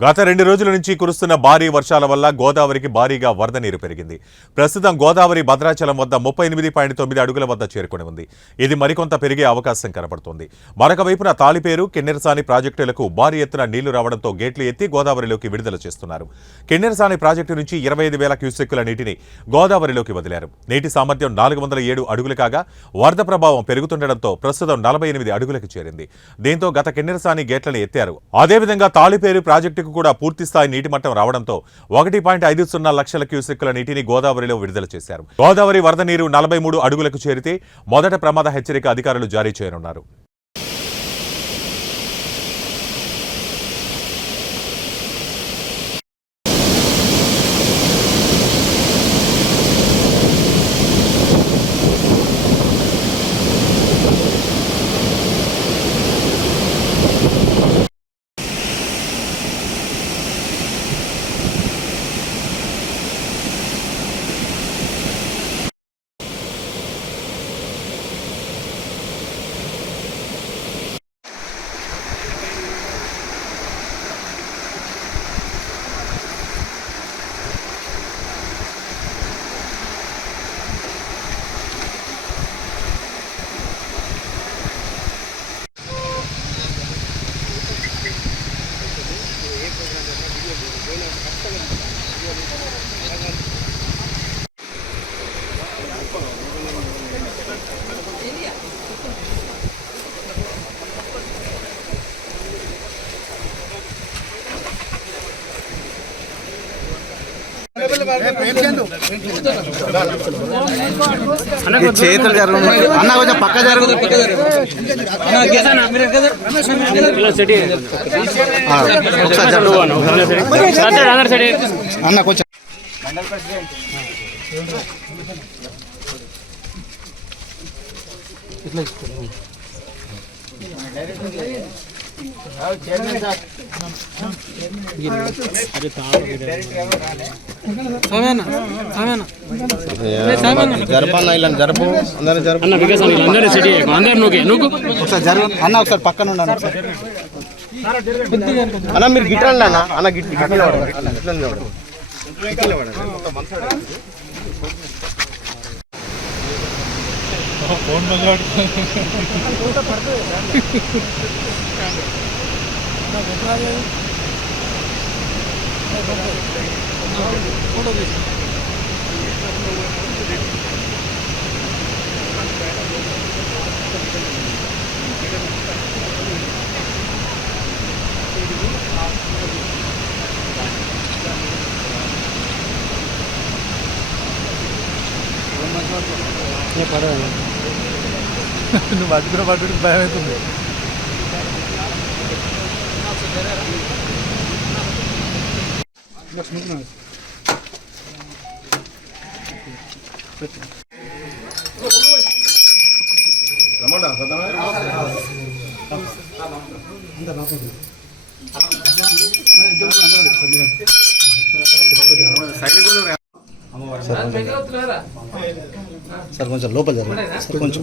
గత రెండు రోజుల నుంచి కురుస్తున్న భారీ వర్షాల వల్ల గోదావరికి భారీగా వరద నీరు పెరిగింది. ప్రస్తుతం గోదావరి భద్రాచలం వద్ద ముప్పై ఎనిమిది పాయింట్ తొమ్మిది అడుగుల వద్ద చేరుకుని ఉంది. ఇది మరికొంత పెరిగే అవకాశం కనబడుతోంది. మరొక వైపున తాలిపేరు కిన్నెరసాని ప్రాజెక్టులకు భారీ ఎత్తున నీళ్ళు రావడంతో గేట్లు ఎత్తి గోదావరిలోకి విడుదల చేస్తున్నారు. కిన్నెరసాని ప్రాజెక్టు నుంచి ఇరవై ఐదు వేల క్యూసెక్కుల నీటిని గోదావరిలోకి వదిలారు. నీటి సామర్థ్యం నాలుగు వందల ఏడు అడుగులు కాగా వరద ప్రభావం పెరుగుతుండటంతో ప్రస్తుతం నలభై ఎనిమిది అడుగులకు చేరింది. దీంతో గత కిన్నెరసాని గేట్లను ఎత్తారు. అదేవిధంగా ప్రాజెక్టు వరకు కూడా పూర్తిస్థాయి నీటి మట్టం రావడంతో ఒకటి పాయింట్ ఐదు సున్నా లక్షల క్యూసెక్కుల నీటిని గోదావరిలో విడుదల చేశారు. గోదావరి వరద నీరు నలభై మూడు అడుగులకు చేరితే మొదట ప్రమాద హెచ్చరిక అధికారులు జారీ చేయనున్నారు. చేతులు జరగదు అన్న కొంచెం పక్క జరగదు ఆ, ఒకసారి జరుగు. అన్న కొంచెం. జరపన్న ఇలా జరుపు అందరూ జరుపు. అన్న వికాసం అందరూ సిటీ అందరు నువ్వు నువ్వు ఒకసారి అన్న పక్కన ఒకసారి. అన్న మీరు గిట్రండి అన్న. అన్న గిట్. అన్న. గిట్ల నిలబడండి. మొత్తం మన సైడ్ రండి. నువ్వు అదుపులో పట్టుకు భయం అవుతుంది సార్ కొంచెం లోపల జరగండి. సార్ కొంచెం.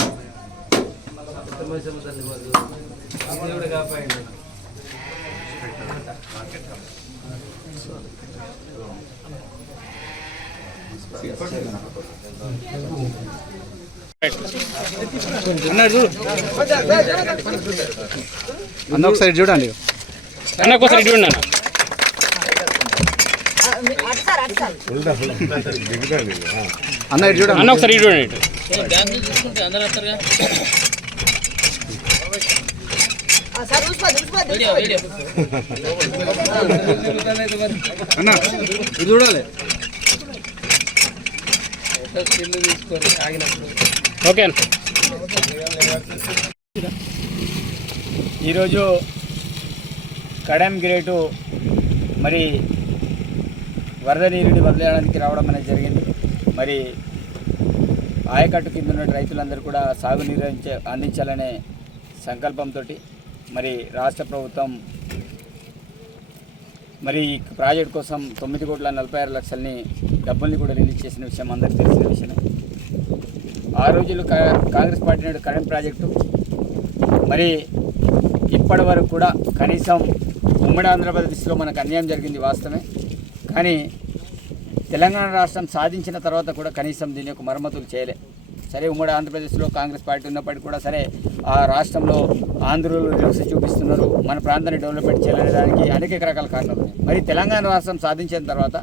అన్న ఒకసారి చూడండి. అన్న ఒకసారి ఇటు అన్న. అన్న ఇటు చూడండి. అన్న ఒకసారి ఇటు అన్నా ఇది చూడాలి ఓకే ఈరోజు కడెం గ్రేటు మరి వరద నీరుని వదిలేయడానికి రావడం అనేది జరిగింది. మరి ఆయకట్టు కింద ఉన్న రైతులందరూ కూడా సాగునీరు అందించాలనే సంకల్పంతో మరి రాష్ట్ర ప్రభుత్వం మరి ఈ ప్రాజెక్ట్ కోసం తొమ్మిది కోట్ల నలభై ఆరు లక్షల్ని డబ్బుల్ని కూడా రిలీజ్ చేసిన విషయం అందరికీ తెలిసిన విషయం. ఆ రోజులు కా- కాంగ్రెస్ పార్టీ నాడు కరెంట్ ప్రాజెక్టు. మరి ఇప్పటి వరకు కూడా కనీసం ఉమ్మడి ఆంధ్రప్రదేశ్లో మనకు అన్యాయం జరిగింది వాస్తవమే. కానీ తెలంగాణ రాష్ట్రం సాధించిన తర్వాత కూడా కనీసం దీని యొక్క మరమ్మతులు చేయలే. సరే ఉమ్మడి ఆంధ్రప్రదేశ్లో కాంగ్రెస్ పార్టీ ఉన్నప్పటికీ కూడా సరే ఆ రాష్ట్రంలో ఆంధ్రులు నిరస చూపిస్తున్నారు. మన ప్రాంతాన్ని డెవలప్మెంట్ చేయాలనేదానికి అనేక రకాల కారణాలు ఉన్నాయి. మరి తెలంగాణ రాష్ట్రం సాధించిన తర్వాత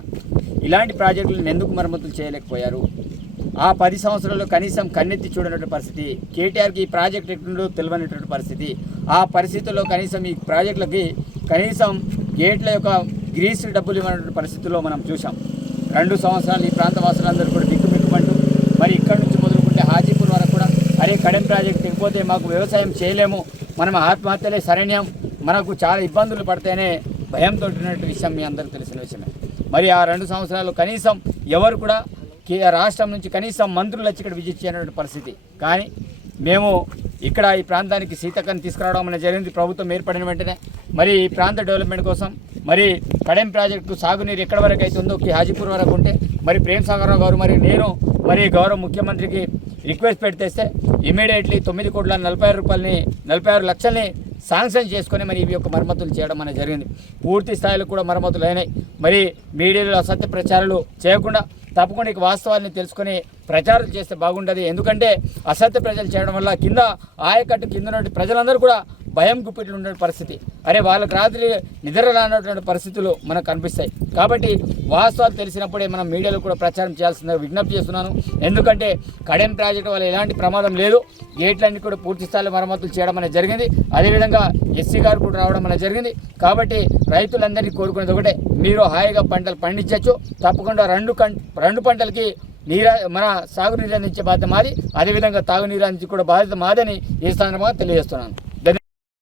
ఇలాంటి ప్రాజెక్టులను ఎందుకు మరమ్మతులు చేయలేకపోయారు? ఆ పది సంవత్సరాల్లో కనీసం కన్నెత్తి చూడనటువంటి పరిస్థితి కేటీఆర్కి ఈ ప్రాజెక్ట్ ఎట్లుండో తెలియనటువంటి పరిస్థితి ఆ పరిస్థితుల్లో కనీసం ఈ ప్రాజెక్టులకి కనీసం గేట్ల యొక్క గ్రీస్ డబ్బులు ఇవ్వనటువంటి పరిస్థితుల్లో మనం చూసాం రెండు సంవత్సరాలు ఈ ప్రాంత వాసులందరూ కూడా దిక్కుమిక్కుమంటూ మరి ఇక్కడి నుంచి మొదలుకుంటే హాజీపూర్ వరకు కూడా అరే కడెం ప్రాజెక్ట్ తెగిపోతే మాకు వ్యవసాయం చేయలేము. మనం ఆత్మహత్యలే శరణ్యం. మనకు చాలా ఇబ్బందులు పడితేనే భయంతో ఉన్నటువంటి విషయం మీ అందరికీ తెలిసిన విషయమే. మరి ఆ రెండు సంవత్సరాలు కనీసం ఎవరు కూడా కే- రాష్ట్రం నుంచి కనీసం మంత్రులు వచ్చి ఇక్కడ విజిట్ చేయనటువంటి పరిస్థితి. కానీ మేము ఇక్కడ ఈ ప్రాంతానికి సీతక్కని తీసుకురావడం అనేది జరిగింది. ప్రభుత్వం ఏర్పడిన వెంటనే. మరి ఈ ప్రాంత డెవలప్మెంట్ కోసం మరి కడెం ప్రాజెక్టు సాగునీరు ఎక్కడి వరకు అయితే ఉందో హాజీపూర్ వరకు ఉంటే మరి ప్రేమ్ సాగర్ రావు గారు మరి నేను మరి గౌరవ ముఖ్యమంత్రికి రిక్వెస్ట్ పెడితేస్తే ఇమీడియట్లీ తొమ్మిది కోట్ల నలభై ఆరు రూపాయలని నలభై ఆరు లక్షల్ని శాంక్షన్ చేసుకొని మరి ఇవి యొక్క మరమ్మతులు చేయడం అనేది జరిగింది. పూర్తి స్థాయిలో కూడా మరమ్మతులు అయినాయి. మరి మీడియాలో అసత్య ప్రచారాలు చేయకుండా తప్పకుండా ఇక వాస్తవాన్ని తెలుసుకొని ప్రచారం చేస్తే బాగుండదు. ఎందుకంటే అసత్య ప్రజలు చేయడం వల్ల కింద ఆయకట్టు కింద ప్రజలందరూ కూడా భయం గుప్పిట్లు ఉండే పరిస్థితి. అరే వాళ్ళకి రాత్రి నిద్ర రానటువంటి పరిస్థితులు మనకు కనిపిస్తాయి. కాబట్టి వాస్తవాలు తెలిసినప్పుడే మనం మీడియాలో కూడా ప్రచారం చేయాల్సిందిగా విజ్ఞప్తి చేస్తున్నాను. ఎందుకంటే కడెం ప్రాజెక్టు వల్ల ఎలాంటి ప్రమాదం లేదు. గేట్లన్నీ కూడా పూర్తి స్థాయిలో మరమ్మతులు చేయడం అనేది జరిగింది. అదేవిధంగా ఎస్సీ గారు కూడా రావడం అనేది జరిగింది. కాబట్టి రైతులందరినీ కోరుకునేది ఒకటే. మీరు హాయిగా పంటలు పండించవచ్చు. తప్పకుండా రెండు కం రెండు పంటలకి నీరా మన సాగునీరు అందించే బాధ్యత మాది. అదేవిధంగా తాగునీరు అందించి కూడా బాధ్యత మాదని ఈ సందర్భంగా తెలియజేస్తున్నాను.